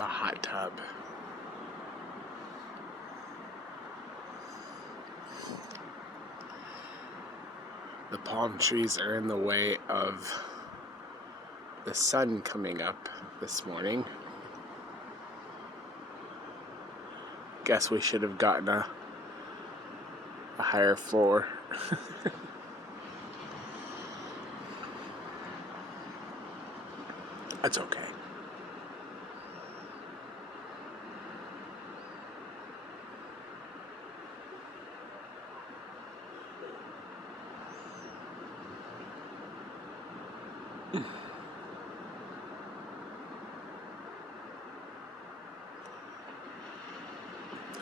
the hot tub. The palm trees are in the way of the sun coming up this morning. Guess we should have gotten a higher floor. That's okay.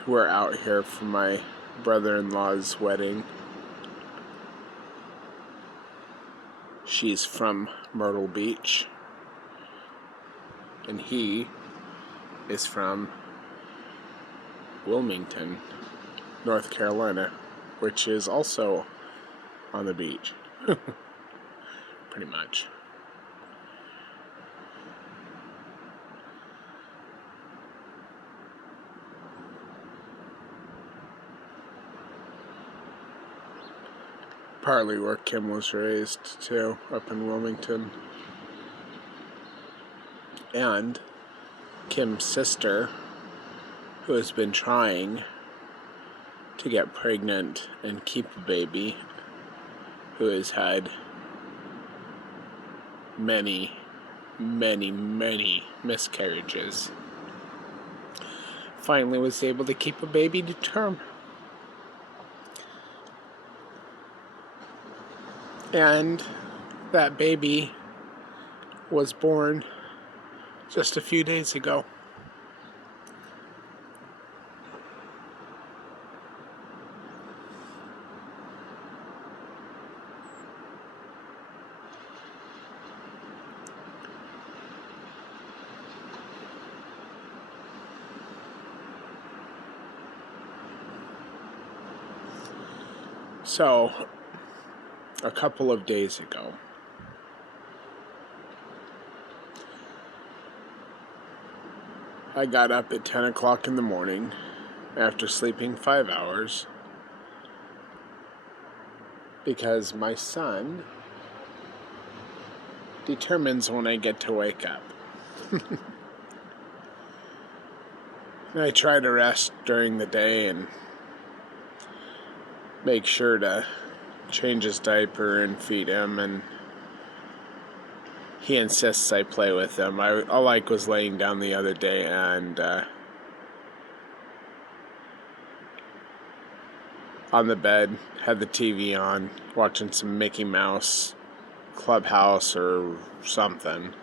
We're out here for my brother-in-law's wedding. She's from Myrtle Beach, and he is from Wilmington, North Carolina, which is also on the beach, pretty much. Partly where Kim was raised, too, up in Wilmington. And Kim's sister, who has been trying to get pregnant and keep a baby, who has had many miscarriages, finally was able to keep a baby to term. And that baby was born just a few days ago. So, a couple of days ago, I got up at 10 o'clock in the morning after sleeping 5 hours because my son determines when I get to wake up. And I try to rest during the day and make sure to change his diaper and feed him, and he insists I play with him. All I was laying down the other day and on the bed, had the TV on, watching some Mickey Mouse Clubhouse or something.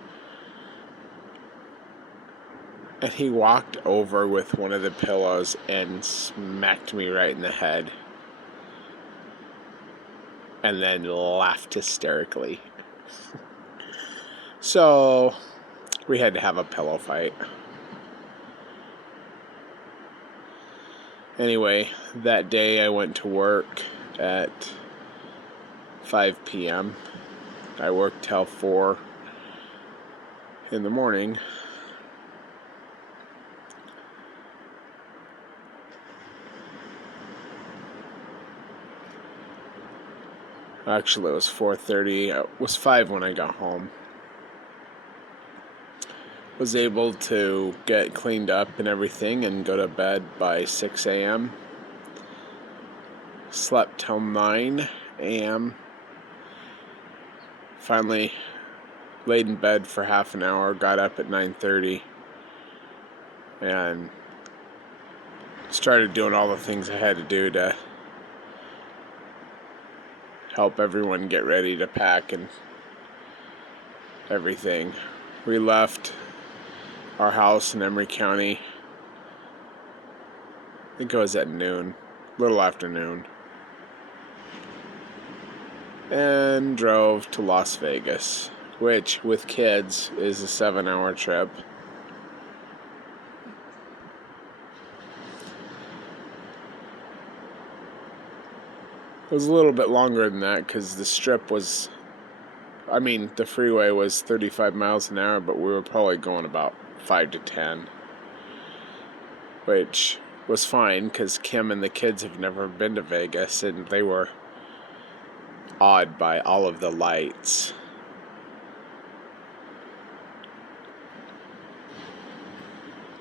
And he walked over with one of the pillows and smacked me right in the head. And then laughed hysterically. So, we had to have a pillow fight. Anyway, that day I went to work at 5 p.m. I worked till 4 in the morning. Actually, it was 4:30. It was 5 when I got home. Was able to get cleaned up and everything and go to bed by 6 a.m. Slept till 9 a.m. Finally laid in bed for half an hour. Got up at 9:30 and started doing all the things I had to do to help everyone get ready to pack and everything. We left our house in Emery County, I think it was at noon, a little after noon, and drove to Las Vegas, which with kids is a 7-hour trip. It was a little bit longer than that because the strip was, the freeway was 35 miles an hour, but we were probably going about 5 to 10. which was fine because Kim and the kids have never been to Vegas, and they were awed by all of the lights.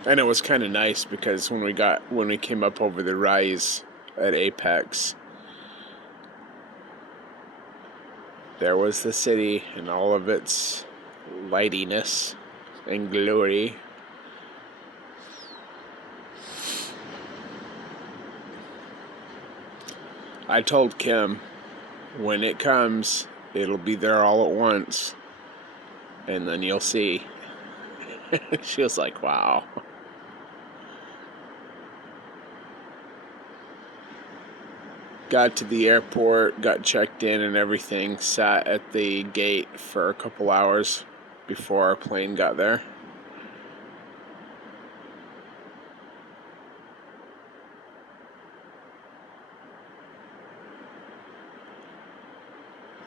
And it was kind of nice because when we came up over the rise at Apex, there was the city and all of its lightiness and glory. I told Kim, when it comes, it'll be there all at once, and then you'll see. She was like, wow. Got to the airport, got checked in and everything, sat at the gate for a couple hours before our plane got there.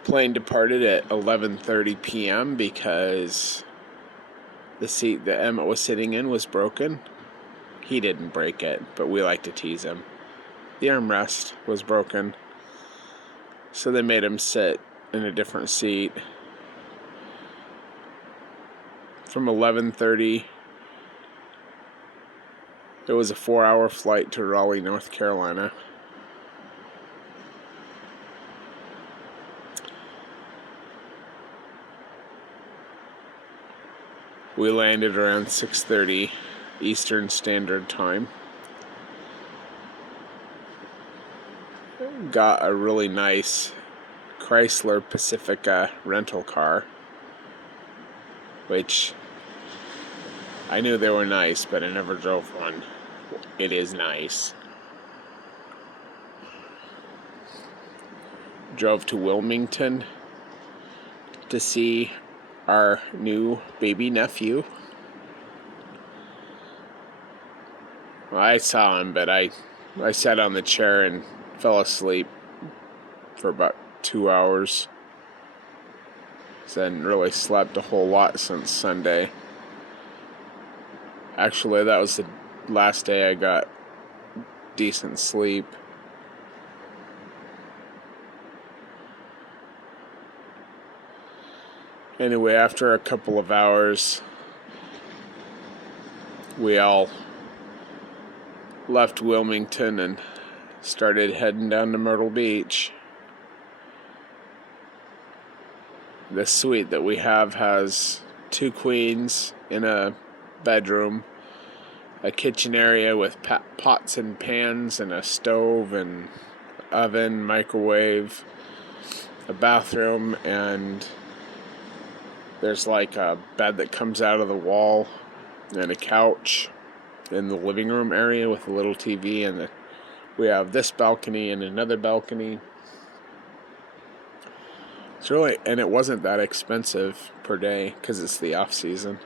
Plane departed at 11:30 p.m. because the seat that Emmett was sitting in was broken. He didn't break it, but we like to tease him. The armrest was broken, so they made him sit in a different seat. From 11:30, it was a 4-hour flight to Raleigh, North Carolina. We landed around 6:30 Eastern Standard Time. Got a really nice Chrysler Pacifica rental car, which I knew they were nice, but I never drove one. It is nice. Drove to Wilmington to see our new baby nephew. Well, I saw him, but I sat on the chair and fell asleep for about 2 hours. So I hadn't really slept a whole lot since Sunday. Actually, that was the last day I got decent sleep. Anyway, after a couple of hours, we all left Wilmington and started heading down to Myrtle Beach. The suite that we have has 2 queens in a bedroom, a kitchen area with pots and pans and a stove and oven, microwave, a bathroom, and there's like a bed that comes out of the wall and a couch in the living room area with a little TV, and we have this balcony and another balcony. It's really, and it wasn't that expensive per day because it's the off season.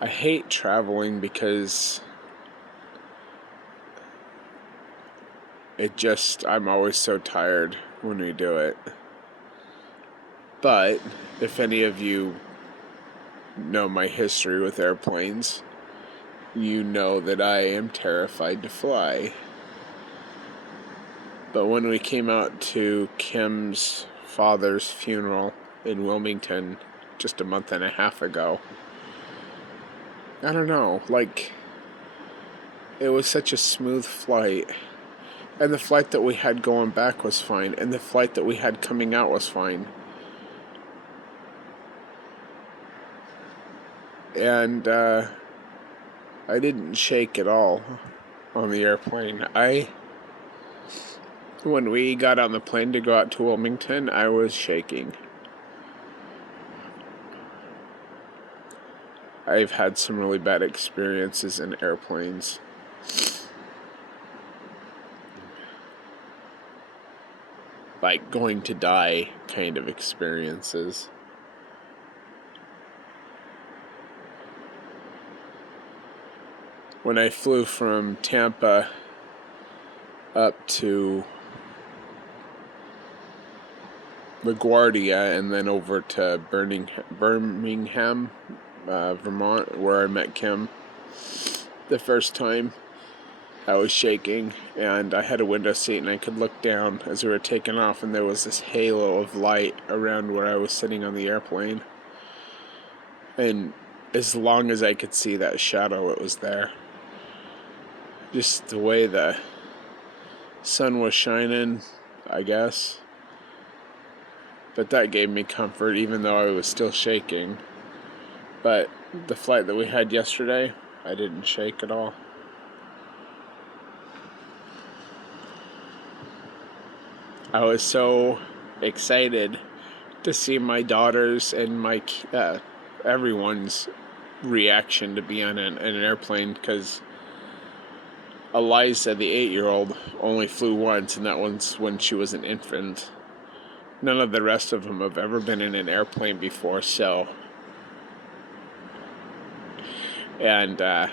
I hate traveling because I'm always so tired when we do it. But if any of you know my history with airplanes, you know that I am terrified to fly. But when we came out to Kim's father's funeral in Wilmington just a month and a half ago, I don't know, like, it was such a smooth flight. And the flight that we had going back was fine, and the flight that we had coming out was fine. And I didn't shake at all on the airplane. When we got on the plane to go out to Wilmington, I was shaking. I've had some really bad experiences in airplanes. Like going to die kind of experiences. When I flew from Tampa up to LaGuardia and then over to Birmingham, Vermont, where I met Kim the first time. I was shaking, and I had a window seat, and I could look down as we were taking off, and there was this halo of light around where I was sitting on the airplane. And as long as I could see that shadow, it was there. Just the way the sun was shining, I guess. But that gave me comfort, even though I was still shaking. But the flight that we had yesterday, I didn't shake at all. I was so excited to see my daughters and my everyone's reaction to be on an airplane, because Eliza, the 8-year-old, only flew once, and that was when she was an infant. None of the rest of them have ever been in an airplane before, so... And the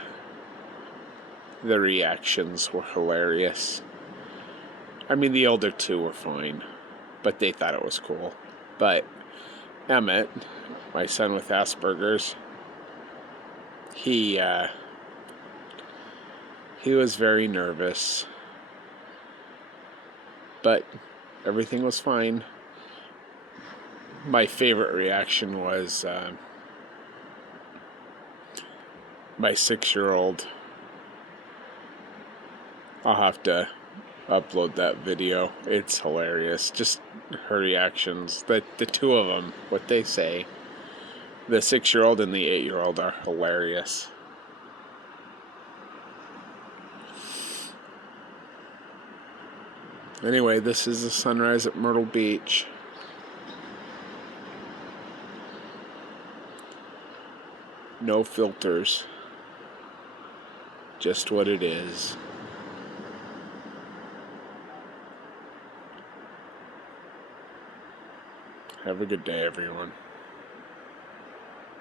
reactions were hilarious. I mean, the older two were fine, but they thought it was cool. But Emmett, my son with Asperger's, he was very nervous, but everything was fine. My favorite reaction was my 6-year-old. I'll have to upload that video. It's hilarious. Just her reactions. The two of them, what they say. The 6-year-old and the 8-year-old are hilarious. Anyway, this is the sunrise at Myrtle Beach. No filters. Just what it is. Have a good day, everyone.